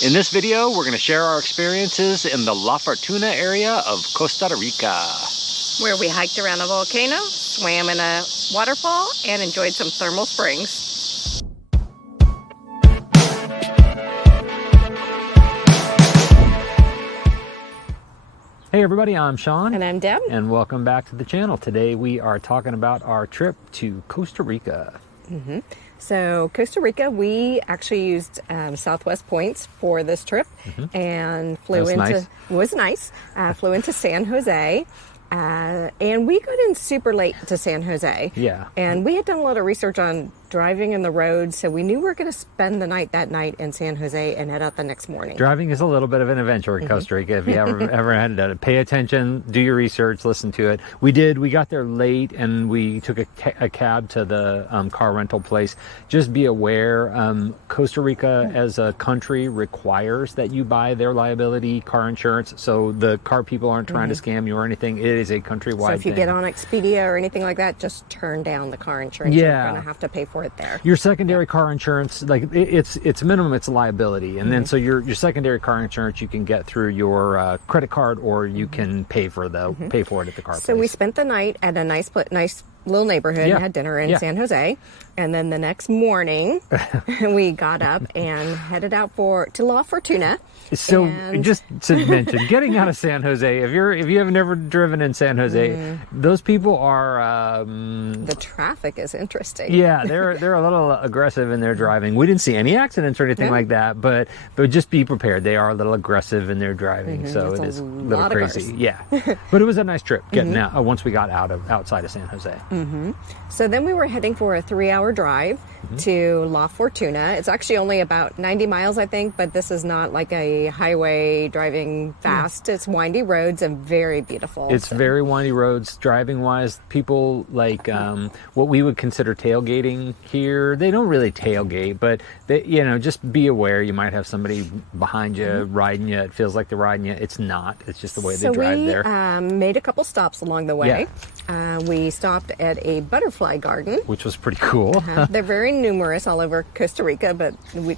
In this video, we're going to share our experiences in the La Fortuna area of Costa Rica, where we hiked around a volcano, swam in a waterfall, and enjoyed some thermal springs. Hey everybody, I'm Sean. And I'm Deb. And welcome back to the channel. Today we are talking about our trip to Costa Rica. So Costa Rica, we actually used Southwest points for this trip and flew into, nice. It was nice, flew into San Jose. And we got in super late to San Jose. Yeah. And we had done a lot of research on driving in the road, so we knew we were going to spend the night that night in San Jose and head out the next morning. Driving is a little bit of an adventure in Costa Rica. If you ever had to pay attention, do your research, listen to it. We did. We got there late and we took a cab to the car rental place. Just be aware, Costa Rica as a country requires that you buy their liability car insurance. So the car people aren't trying to scam you or anything. It is a countrywide So if you thing. get on Expedia or anything like that, just turn down the car insurance. Yeah. You're going to have to pay for it there. Your secondary car insurance, like it's minimum, it's liability, and then so your secondary car insurance you can get through your credit card, or you can pay for it at the car place. So we spent the night at a nice little neighborhood and had dinner in San Jose, and then the next morning we got up and headed out to La Fortuna. So just to mention, getting out of San Jose, if you have never driven in San Jose, those people are the traffic is interesting. Yeah, they're a little aggressive in their driving. We didn't see any accidents or anything like that, but just be prepared. They are a little aggressive in their driving, so That's it is a a little lot of crazy. cars. Yeah, but it was a nice trip getting out once we got outside of San Jose. So then we were heading for a 3-hour drive to La Fortuna. It's actually only about 90 miles, I think, but this is not like a highway driving fast. It's windy roads and very beautiful. It's very windy roads. Driving wise, people like what we would consider tailgating here. They don't really tailgate, but they, just be aware. You might have somebody behind you riding you. It feels like they're riding you. It's not. It's just the way they drive there. So we made a couple stops along the way. We stopped at a butterfly garden, which was pretty cool. They're very numerous all over Costa Rica, but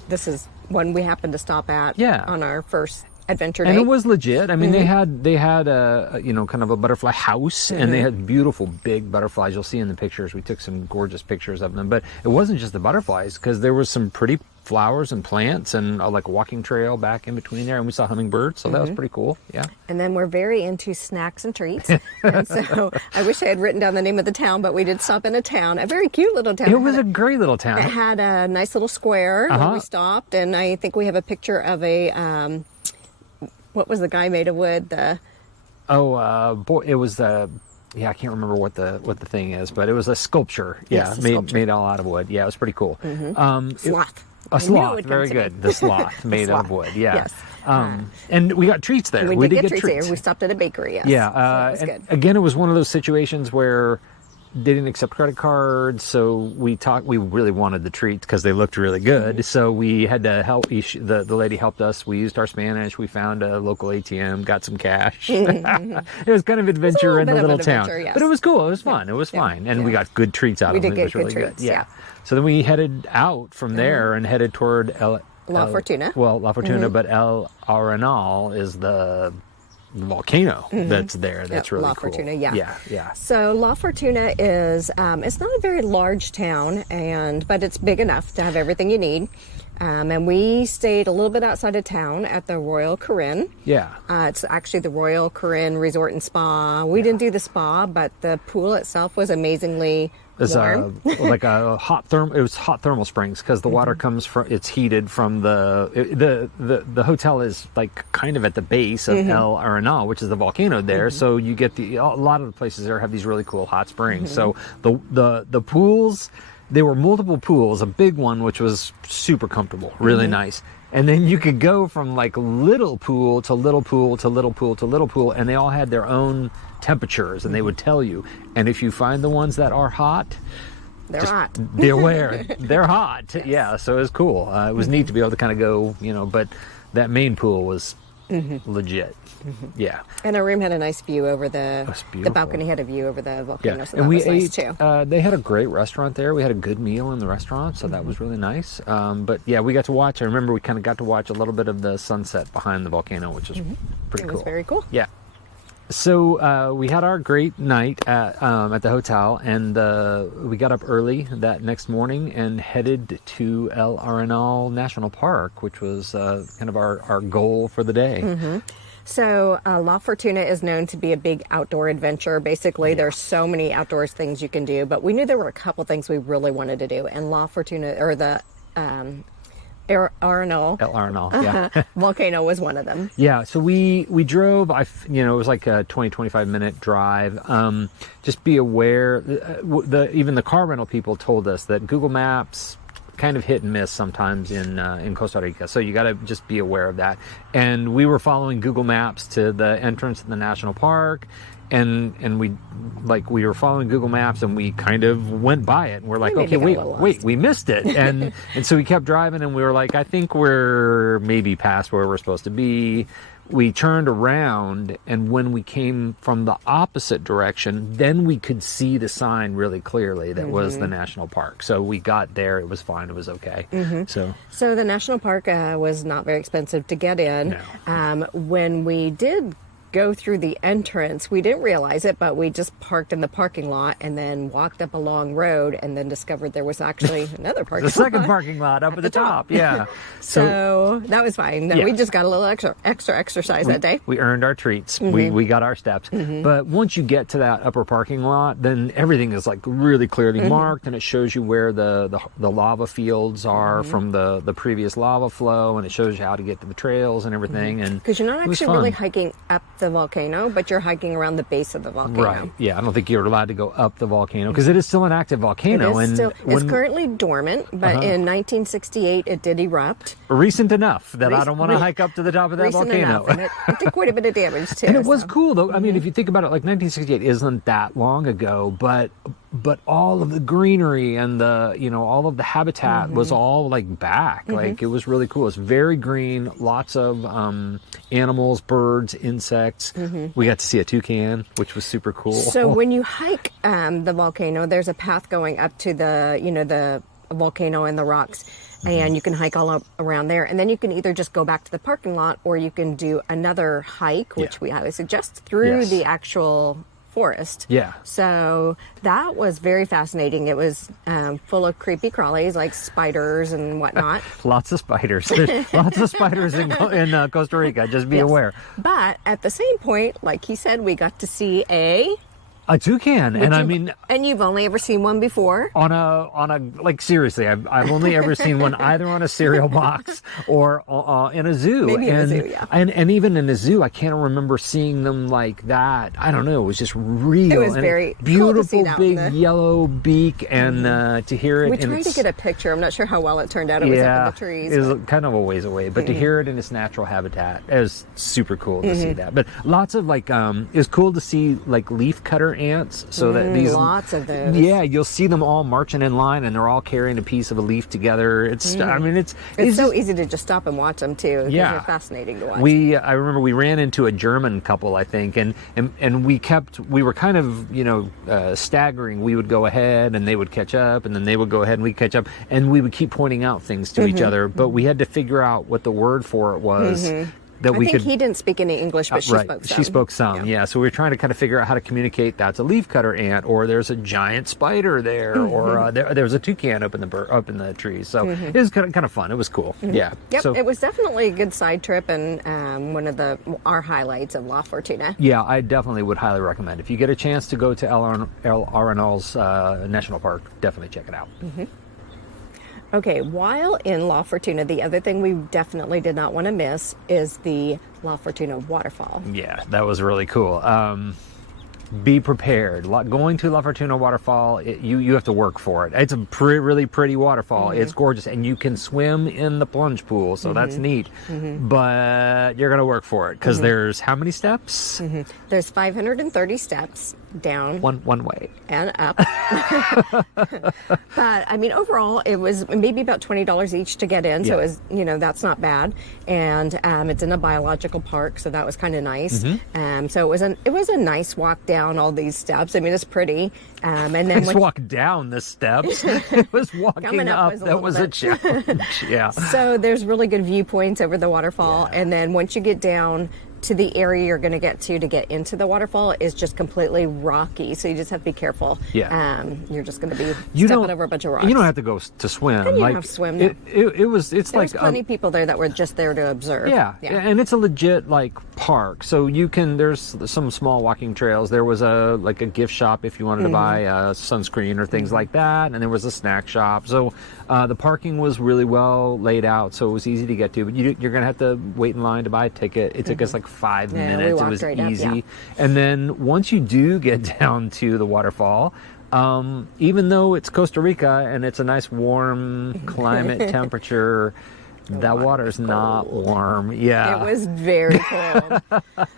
this is one we happened to stop at on our first adventure day. And it was legit. I mean, they had a kind of a butterfly house, and they had beautiful big butterflies. You'll see in the pictures. We took some gorgeous pictures of them, but it wasn't just the butterflies, because there was some pretty flowers and plants and like a walking trail back in between there, and we saw hummingbirds, so that was pretty cool. Yeah. And then we're very into snacks and treats. And so I wish I had written down the name of the town, but we did stop in a town, a very cute little town. It was a great little town. It had a nice little square where we stopped, and I think we have a picture of a what was the guy made of wood? It was I can't remember what the thing is, but it was a sculpture. Yeah, made all out of wood. Yeah, it was pretty cool. Sloth. A sloth, very good. The sloth made out of wood. Yeah. Yes. And we got treats there. We did get treats there. We stopped at a bakery. Yes. Yeah. So it was good. Again, it was one of those situations where they didn't accept credit cards, so we really wanted the treats because they looked really good. So we had to help. The lady helped us. We used our Spanish. We found a local ATM, got some cash. It was kind of adventure in the little town, yes. but it was cool. It was fun. It was fine, and we got good treats out of it. We did It was get really good treats. good. Yeah. So then we headed out from there and headed toward La Fortuna. Well, La Fortuna, but El Arenal is the volcano that's there. That's really La cool. Fortuna, yeah. Yeah. So La Fortuna is, it's not a very large town, but it's big enough to have everything you need. And we stayed a little bit outside of town at the Royal Corinne. Yeah. It's actually the Royal Corinne Resort and Spa. We didn't do the spa, but the pool itself was amazingly warm. Like a hot it was hot thermal springs, because the water comes from, it's heated from the hotel is like kind of at the base of El Arenal, which is the volcano there. So you get a lot of the places there have these really cool hot springs. So the pools, there were multiple pools, a big one which was super comfortable, really nice. And then you could go from like little pool to little pool to little pool to little pool, and they all had their own temperatures, and they would tell you. And if you find the ones that are hot, they're hot. Be aware, they're hot. Yes. Yeah, so it was cool. It was neat to be able to kind of go, but that main pool was legit. Yeah. And our room had a nice view over the beautiful. balcony had a view over the volcano, Yeah, so and that we was nice ate. too. They had a great restaurant there. We had a good meal in the restaurant, so that was really nice. But yeah, we got to watch. I remember we kind of got to watch a little bit of the sunset behind the volcano, which was pretty cool. It was very cool. Yeah. So we had our great night at the hotel, and we got up early that next morning and headed to El Arenal National Park, which was kind of our goal for the day. So La Fortuna is known to be a big outdoor adventure. Basically, there's so many outdoors things you can do, but we knew there were a couple things we really wanted to do, and La Fortuna, or the Arenal. El Arenal, yeah. Volcano was one of them. Yeah, so we drove, it was like a 20-25 minute drive. Just be aware, even the car rental people told us that Google Maps kind of hit and miss sometimes in Costa Rica, so you got to just be aware of that. And we were following Google Maps to the entrance of the national park, and we were following Google Maps, and we kind of went by it, and we're like, okay, wait, we missed it, and so we kept driving, and we were like, I think we're maybe past where we're supposed to be. We turned around, and when we came from the opposite direction, then we could see the sign really clearly that was the national park. So we got there, it was fine, it was okay. So the national park was not very expensive to get in. No. When we did go through the entrance, we didn't realize it, but we just parked in the parking lot and then walked up a long road and then discovered there was actually another parking lot. The second parking lot up at the top. Yeah. So that was fine. No, we just got a little extra exercise that day. We earned our treats. We got our steps. But once you get to that upper parking lot, then everything is like really clearly marked, and it shows you where the lava fields are from the previous lava flow, and it shows you how to get to the trails and everything. And because you're not actually really hiking up the volcano, but you're hiking around the base of the volcano. Right. Yeah, I don't think you're allowed to go up the volcano because it is still an active volcano. It's currently dormant, but in 1968 it did erupt. Recent enough that I don't want to hike up to the top of that volcano. And it did quite a bit of damage too. And it was cool though. I mean, if you think about it, like 1968 isn't that long ago, but all of the greenery and all of the habitat was all like back. Like it was really cool. It's very green, lots of animals, birds, insects. We got to see a toucan, which was super cool. So when you hike the volcano, there's a path going up to the volcano and the rocks, and you can hike all up around there, and then you can either just go back to the parking lot, or you can do another hike, which we highly suggest, through the actual forest. Yeah. So that was very fascinating. It was full of creepy crawlies like spiders and whatnot. Lots of spiders. There's lots of spiders in Costa Rica. Just be aware. But at the same point, like he said, we got to see a toucan, and you've only ever seen one before on a like seriously. I've only ever seen one either on a cereal box or in a zoo. Maybe in a zoo, yeah. And even in a zoo, I can't remember seeing them like that. I don't know. It was just real. It was very beautiful, cool to see that big yellow beak, and to hear it. We tried to get a picture. I'm not sure how well it turned out. It was up in the trees. It was kind of a ways away, but to hear it in its natural habitat, it was super cool to see that. But lots of it was cool to see like leaf cutter ants, so that these lots of those. Yeah, you'll see them all marching in line, and they're all carrying a piece of a leaf together. It's it's so easy to just stop and watch them too. Yeah, they're fascinating to watch. I remember we ran into a German couple, I think, and we were kind of staggering. We would go ahead, and they would catch up, and then they would go ahead, and we'd catch up, and we would keep pointing out things to each other. But we had to figure out what the word for it was. I think he didn't speak any English, but she spoke some. She spoke some, yeah. So we were trying to kind of figure out how to communicate that's a leafcutter ant, or there's a giant spider there, or there's a toucan up in the trees. So it was kind of fun. It was cool. Yeah. Yep. So, it was definitely a good side trip, and one of our highlights of La Fortuna. Yeah, I definitely would highly recommend. If you get a chance to go to El Arenal's National Park, definitely check it out. Okay, while in La Fortuna, the other thing we definitely did not want to miss is the La Fortuna waterfall. Yeah, that was really cool. Be prepared. Going to La Fortuna waterfall, you have to work for it. It's a really pretty waterfall. It's gorgeous, and you can swim in the plunge pool, so that's neat. But you're going to work for it, because there's how many steps? There's 530 steps. down. One way. And up. But I mean, overall, it was maybe about $20 each to get in. So it was, that's not bad. And it's in a biological park, so that was kind of nice. So it was a nice walk down all these steps. I mean, it's pretty. And then walk down the steps. It was walking up. That was a challenge. Yeah. So there's really good viewpoints over the waterfall, and then once you get down to the area you're going to get into the waterfall is just completely rocky, so you just have to be careful. You're just going to be stepping over a bunch of rocks. You don't have to go to swim. And you don't have to swim. There It's was plenty of people there that were just there to observe. Yeah, and it's a legit park, so there's some small walking trails. There was a gift shop if you wanted to buy sunscreen or things like that, and there was a snack shop. So the parking was really well laid out, so it was easy to get to. But you're going to have to wait in line to buy a ticket. It took us 5 minutes. It was easy. And then once you do get down to the waterfall, even though it's Costa Rica and it's a nice warm climate temperature, that water's not warm. Yeah. It was very cold.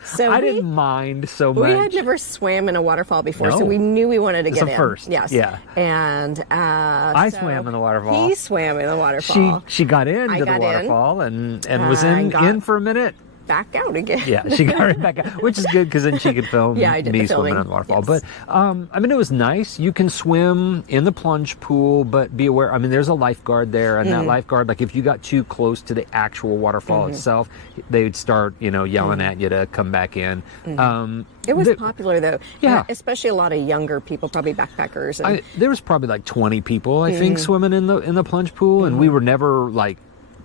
So I didn't mind so much. We had never swam in a waterfall before, so we knew we wanted to get in. It's a first. Yes. Yeah. And I swam in the waterfall. He swam in the waterfall. She got into the waterfall and was in for a minute. Back out again. Yeah, she got right back out, which is good because then she could film me swimming on the waterfall. Yes. But I mean, it was nice. You can swim in the plunge pool, but be aware. I mean, there's a lifeguard there, and that lifeguard, if you got too close to the actual waterfall itself, they would start, yelling at you to come back in. It was popular though. Yeah, especially a lot of younger people, probably backpackers. And there was probably 20 people, I think, swimming in the plunge pool, and we were never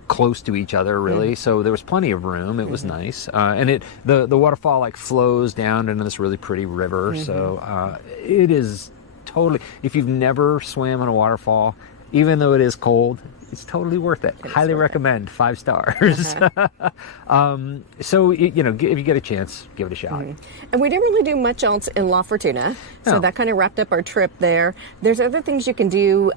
close to each other really, so there was plenty of room. It was nice, and the waterfall flows down into this really pretty river. So it is totally, if you've never swam in a waterfall, even though it is cold, it's totally worth it. Highly recommend. 5 stars. So if you get a chance, give it a shot. And we didn't really do much else in La Fortuna, so that kind of wrapped up our trip there. There's other things you can do,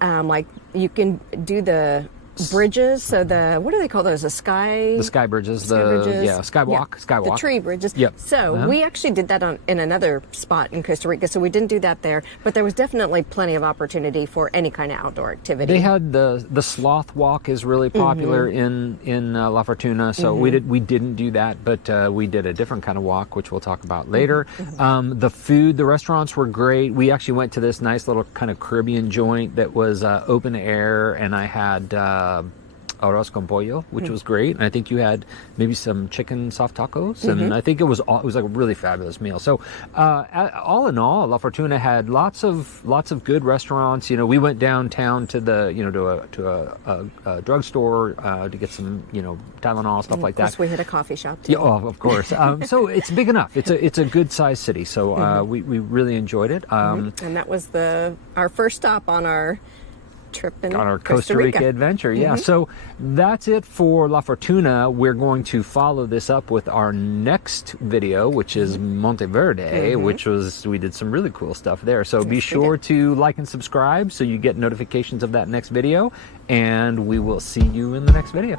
you can do the bridges. So what do they call those? The sky bridges. Skywalk. The tree bridges. Yep. So we actually did that in another spot in Costa Rica. So we didn't do that there, but there was definitely plenty of opportunity for any kind of outdoor activity. They had the sloth walk is really popular in La Fortuna. So we didn't do that, but we did a different kind of walk, which we'll talk about later. The restaurants were great. We actually went to this nice little kind of Caribbean joint that was open air, and I had arroz con pollo, which was great, and I think you had maybe some chicken soft tacos, and I think it was a really fabulous meal. So all in all, La Fortuna had lots of good restaurants. We went downtown to the to a drugstore to get some Tylenol, stuff like that. Plus we hit a coffee shop too. Yeah, of course. So it's big enough. It's a good sized city. So we really enjoyed it. And that was our first stop on our trip on our Costa Rica adventure. Yeah. So that's it for La Fortuna. We're going to follow this up with our next video, which is Monteverde, we did some really cool stuff there. So be sure to like and subscribe so you get notifications of that next video, and we will see you in the next video.